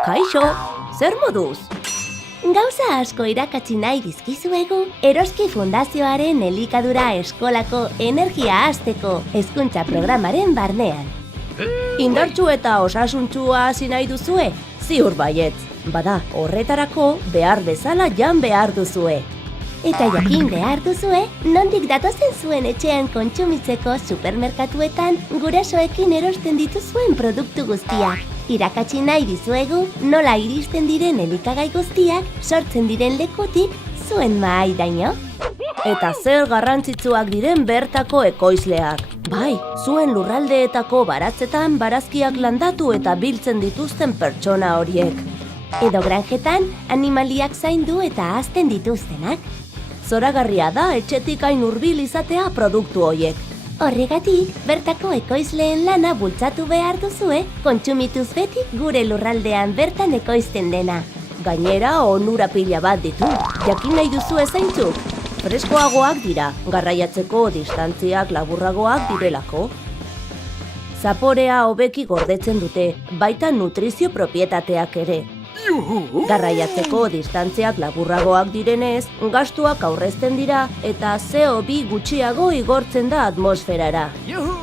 Kaixo, zer moduz? Gauza asko irakatsi nahi dizkizuegu, Eroski Fundazioaren Elikadura Eskolako Energia Hasteko hezkuntza programaren barnean. Indartsu eta osasuntsua hasi nahi duzue? Ziur baietz. Bada, horretarako behar bezala jan behar duzue. Eta jakin behar duzue, nondik datozen zuen etxean kontsumitzeko supermerkatuetan gurasoekin erosten dituzuen produktu guztiak. Irakatsi nahi dizuegu, nola iristen diren elikagai guztiak sortzen diren lekutik zuen mahairaino. Eta zer garrantzitsuak diren bertako ekoizleak. Bai, zuen lurraldeetako baratzetan barazkiak landatu eta biltzen dituzten pertsona horiek. Edo granjetan animaliak zaindu eta hazten dituztenak. Zoragarria da etxetik hain hurbil izatea produktu horiek. Horregatik, bertako ekoizleen lana bultzatu behar duzue, kontsumituz beti gure lurraldean bertan ekoizten dena. Gainera, onura pila bat ditu. Jakin nahi duzue zeintzuk? Freskoagoak dira, garraiatzeko distantziak laburragoak direlako. Zaporea hobeki gordetzen dute, baita nutrizio propietateak ere. Garraiatzeko distantziak laburragoak direnez, gastuak aurrezten dira eta CO2 gutxiago igortzen da atmosferara.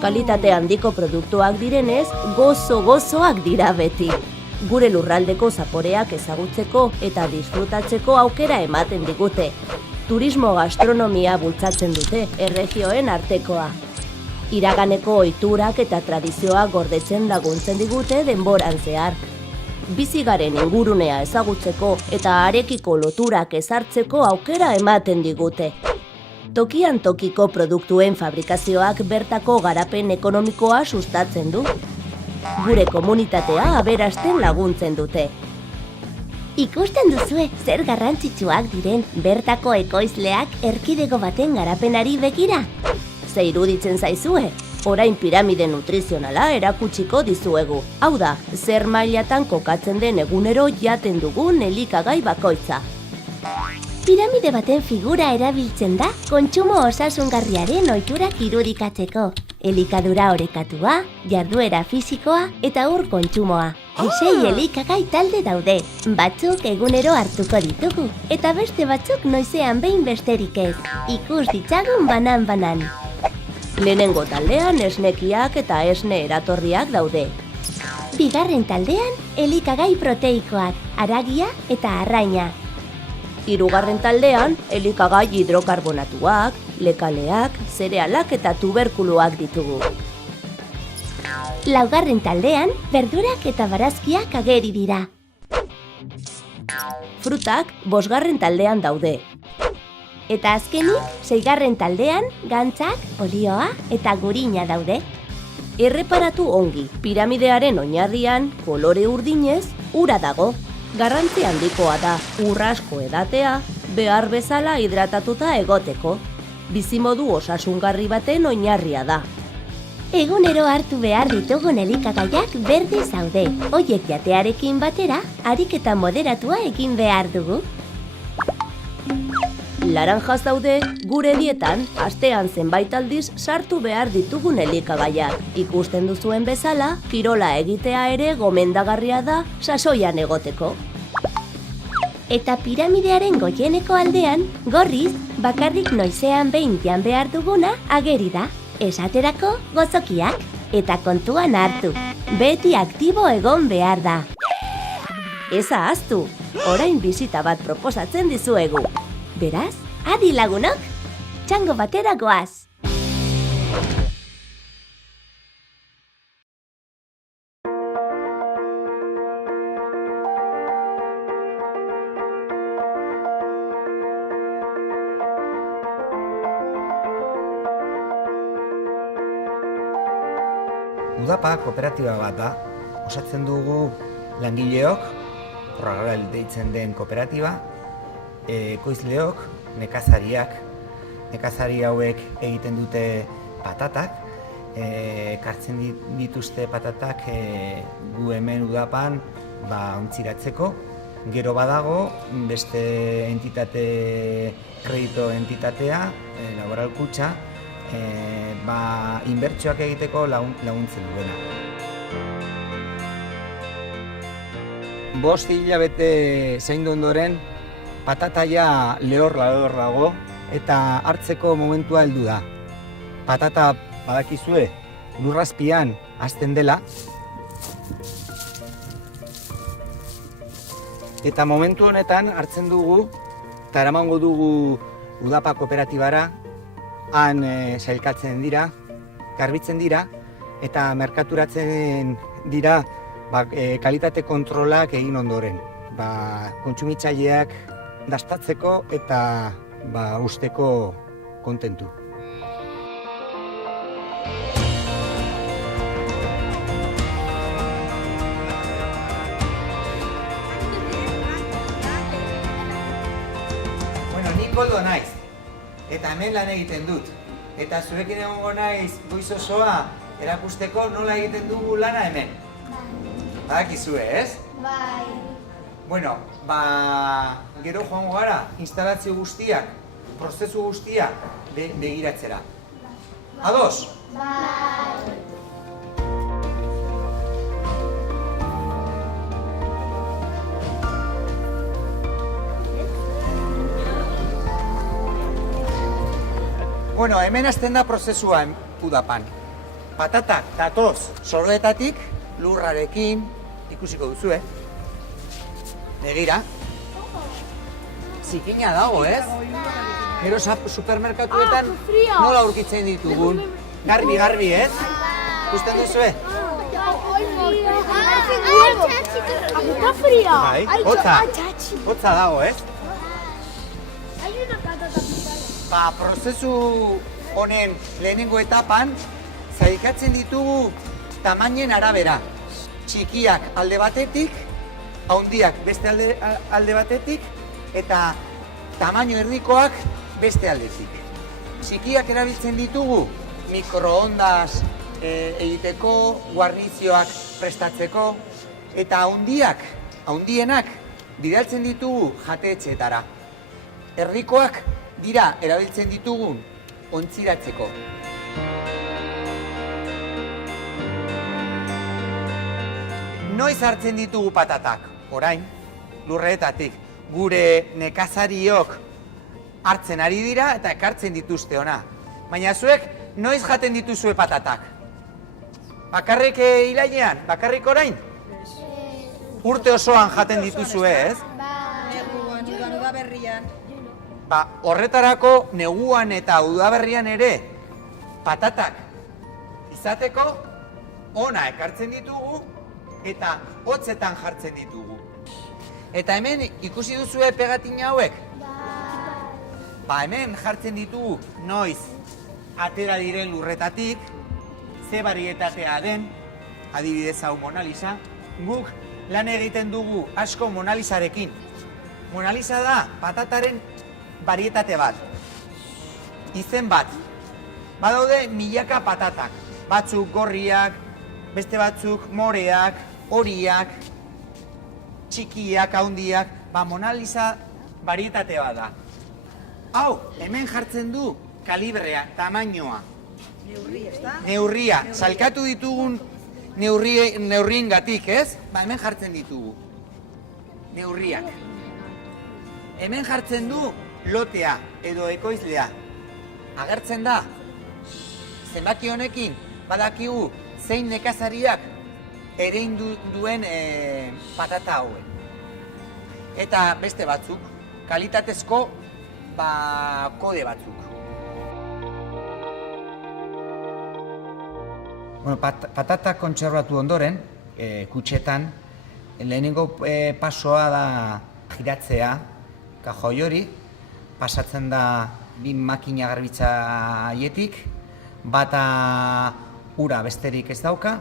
Kalitate handiko produktuak direnez, gozoak dira beti. Gure lurraldeko zaporeak ezagutzeko eta disfrutatzeko aukera ematen digute. Turismo gastronomia bultzatzen dute, erregioen artekoa. Iraganeko ohiturak eta tradizioak gordetzen laguntzen digute denboran zehar. Bizigaren ingurunea ezagutzeko eta harekiko loturak ezartzeko aukera ematen digute. Tokian tokiko produktuen fabrikazioak bertako garapen ekonomikoa sustatzen du. Gure komunitatea aberasten laguntzen dute. Ikusten duzue zer garrantzitsuak diren bertako ekoizleak erkidego baten garapenari begira? Ze iruditzen zaizue? Orain piramide nutrizionala erakutsiko dizuegu. Hau da, zer mailatan kokatzen den egunero jaten dugun elikagai bakoitza. Piramide baten figura erabiltzen da kontsumo osasungarriaren ohiturak irudikatzeko. Elikadura orekatua, jarduera fisikoa eta ur kontsumoa. 6 elikagai talde daude, batzuk egunero hartuko ditugu, eta beste batzuk noizean behin besterik ez. Ikus ditzagun banan-banan. Lehenengo taldean esnekiak eta esne eratorriak daude. Bigarren taldean elikagai proteikoak, haragia eta arraina. Hirugarren taldean elikagai hidrokarbonatuak, lekaleak, zerealak eta tuberkuluak ditugu. Laugarren taldean berdurak eta barazkiak ageri dira. Frutak 5. taldean daude. Eta azkenik, 6. taldean, gantzak, olioa eta gurina daude. Erreparatu ongi, piramidearen oinarrian, kolore urdinez, ura dago. Garrantzi handikoa da, ur asko edatea, behar bezala hidratatuta egoteko. Bizimodu osasungarri baten oinarria da. Egunero hartu behar ditugun elikagaiak berde zaude. Hoiek jatearekin batera, ariketa moderatua egin behar dugu. Laranjaz daude gure dietan astean zenbait aldiz sartu behar ditugun elikagaiak. Ikusten duzuen bezala, kirola egitea ere gomendagarria da sasoian egoteko. Eta piramidearen goieneko aldean, gorriz, bakarrik noizean behin jan behar duguna ageri da. Esaterako gozokiak eta kontuan hartu. Beti aktibo egon behar da. Ez ahaztu, orain bisita bat proposatzen dizuegu. Beraz, adi lagunok, txango batera goaz! Udapa kooperatiba bat da, osatzen dugu langileok, Porragal deitzen den kooperatiba, ekoizleok, nekazari hauek egiten dute patatak, kartzen dituzte patatak gu hemen Udapan ontziratzeko. Gero badago, beste entitate, kredito entitatea, laboral kutxa, inbertsioak egiteko laguntzen duena. 5 hilabete zaindu ondoren, patataia lehor dago eta hartzeko momentua heldu da. Patata badakizue lurrazpian hasten dela eta momentu honetan hartzen dugu eta eramango dugu Udapa kooperatibara, han sailkatzen dira, garbitzen dira eta merkaturatzen dira kalitate kontrolak egin ondoren. Kontsumitzaileak dastatzeko eta usteko kontentu. Nik Koldo naiz, eta hemen lan egiten dut. Eta zurekin egongo naiz goiz osoa erakusteko nola egiten dugu lana hemen. Badakizue, ez? Bai. Bueno, gero joango gara, instalazio guztiak, prozesu guztiak begiratzera. Ados? Bai. Bueno, hemen hasten da prozesua Udapan. Patatak datoz soroetatik, lurrarekin, ikusiko duzu, Begira. Zikina dago, ez? Gero supermerkatuetan nola aurkitzen ditugun. Garbi, ez? Ikusten duzue? Está fría. Bai, hotza dago, ez? Hay una patata picada. Prozesu honen lehenengo etapan zailkatzen ditugu tamainen arabera. Txikiak alde batetik, handiak beste alde batetik eta tamaino erdikoak beste aldetik. Txikiak erabiltzen ditugu mikroondas egiteko, guarnizioak prestatzeko eta handienak bidaltzen ditugu jatetxeetara. Erdikoak dira erabiltzen ditugun ontziratzeko. Noiz hartzen ditugu patatak? Orain, lurreetatik. Gure nekazariok hartzen ari dira eta ekartzen dituzte ona. Baina zuek, noiz jaten dituzue patatak? Bakarrik irailean? Bakarrik orain? Urte osoan jaten dituzue, ez? Neguan, udaberrian. Horretarako neguan eta udaberrian ere patatak izateko ona ekartzen ditugu eta hotzetan jartzen ditugu. Eta hemen ikusi duzue pegatin hauek? Hemen jartzen ditugu noiz atera diren lurretatik, ze barietatea den, adibidez hau Mona Lisa, guk lan egiten dugu asko Mona Lisarekin. Mona Lisa da patataren barietate bat, izen bat. Badaude milaka patatak, batzuk gorriak, beste batzuk moreak, horiak, txikiak, handiak, Mona Lisa barietate bat da. Hau, hemen jartzen du kalibrea, tamainoa. Neurria, salkatu ditugun neurriengatik, ez? Hemen jartzen ditugu. Neurriak. Hemen jartzen du lotea edo ekoizlea. Agertzen da, zenbaki honekin badakigu zein nekazariak erein duen patata hauen. Eta beste batzuk, kalitatezko kode batzuk. Patata kontserbatu ondoren, kutxetan, lehenengo pasoa da giratzea, kajoi hori, pasatzen da bi makina garbitzaietik, bata ura besterik ez dauka,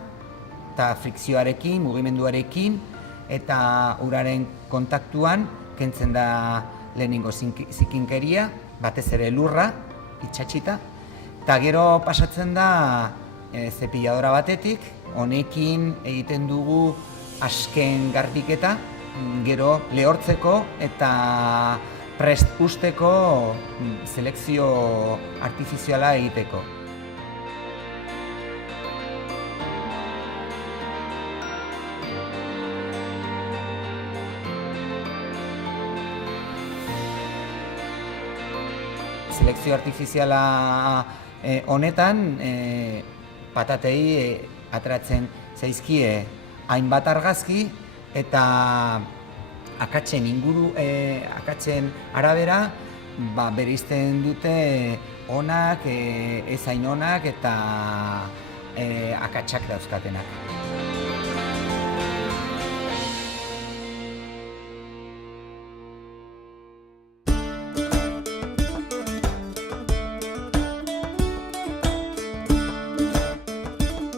eta frikzioarekin, mugimenduarekin, eta uraren kontaktuan kentzen da lehenengo zikinkeria, batez ere lurra, itxatxita, eta gero pasatzen da zepilladora batetik, honekin egiten dugu azken garbiketa, gero lehortzeko eta prest usteko selekzio artifiziala egiteko. selekzio artifiziala honetan patatei ateratzen zaizkie hainbat argazki eta akatzen arabera bereizten dute onak, ez hain onak eta akatsak dauzkatenak.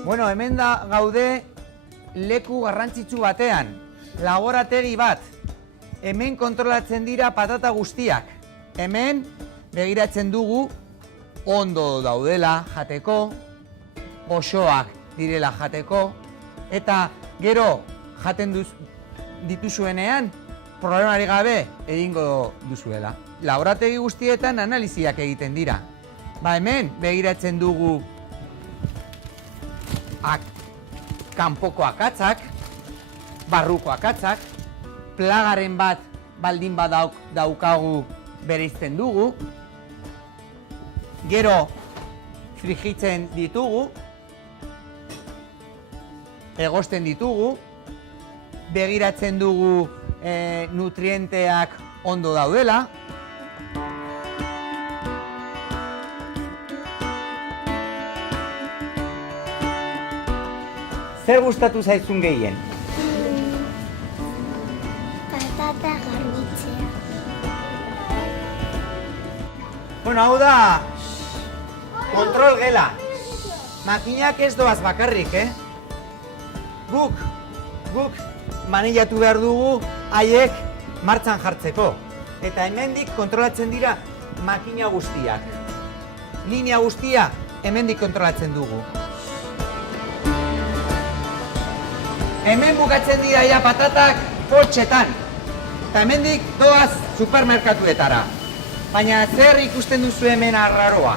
Bueno, hemen da gaude leku garrantzitsu batean, laborategi bat. Hemen kontrolatzen dira patata guztiak. Hemen begiratzen dugu ondo daudela jateko, goxoak direla jateko, eta gero jaten dituzuenean problemari gabe egingo duzuela. Laborategi guztietan analiziak egiten dira. Hemen begiratzen dugu kanpoko akatzak, barruko akatzak, plagaren bat baldin badaukagu bereizten dugu, gero frijitzen ditugu, egosten ditugu, begiratzen dugu nutrienteak ondo daudela. Zer gustatu zaizun gehien? Patata garbitzea. Bueno, hau da kontrol gela. Makinak ez doaz bakarrik, Guk maneiatu behar dugu haiek martxan jartzeko. Eta hemendik kontrolatzen dira makina guztiak. Linea guztia hemendik kontrolatzen dugu. Hemen bukatzen dira ja patatak poltsetan. Eta hemendik doaz supermerkatuetara. Baina zer ikusten duzu hemen arraroa?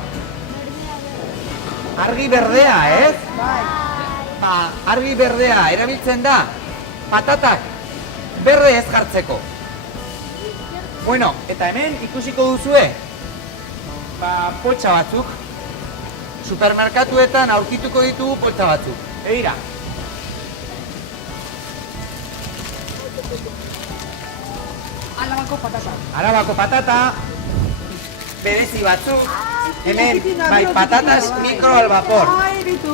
Argi berdea, ez? Argi berdea erabiltzen da patatak berde ez jartzeko. Bueno, eta hemen ikusiko duzue poltsa batzuk. Supermerkatuetan aurkituko ditugu poltsa batzuk. Begira. Arabako patata, berezi batzuk, hemen patatas mikro al vapor,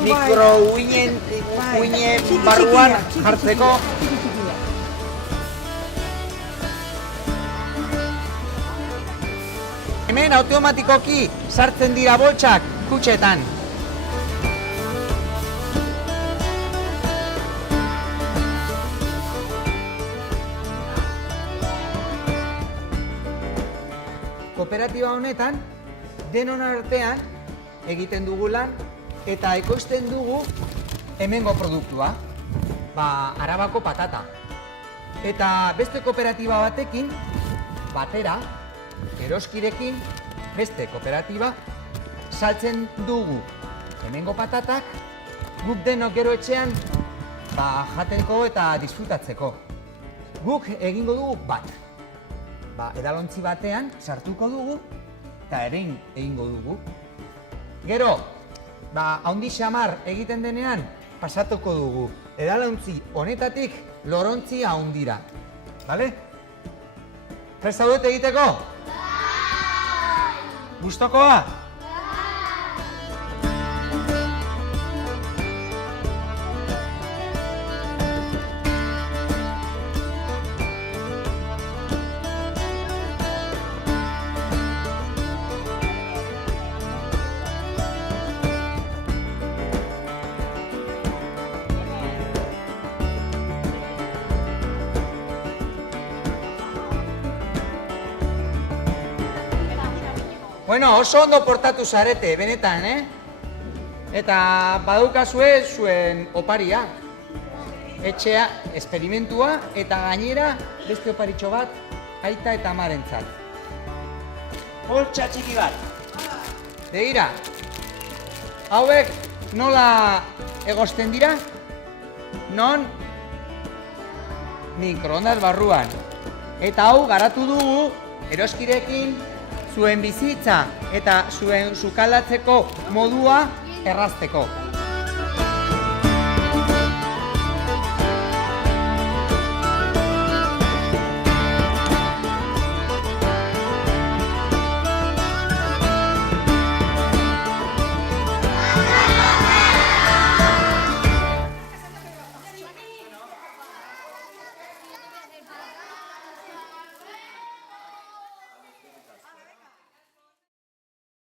mikro uinen barruan jartzeko. Hemen automatikoki sartzen dira boltsak kutxetan. Kooperatiba honetan, denon artean egiten dugu lan eta ekoizten dugu hemengo produktua, Arabako patata. Eta beste kooperatiba batekin, batera, Eroskirekin, beste kooperatiba, saltzen dugu hemengo patatak, guk denok gero etxean jateko eta disfrutatzeko. Guk egingo dugu bat. Edalontzi batean sartuko dugu eta egingo dugu. Gero, haundi xamar egiten denean pasatuko dugu edalontzi honetatik lorontzi haundira. Bale? Prest zaudet egiteko? Bai! Gustokoa? Bueno, oso ondo portatu zarete, benetan, Eta badaukazue zuen oparia. Etxea, esperimentua, eta gainera beste oparitxo bat, aita eta amarentzat. Poltsa txiki bat. Begira, hauek nola egosten dira? Non? Mikroondas barruan. Eta hau garatu dugu Eroskirekin zuen bizitza eta zuen sukaldatzeko modua errazteko.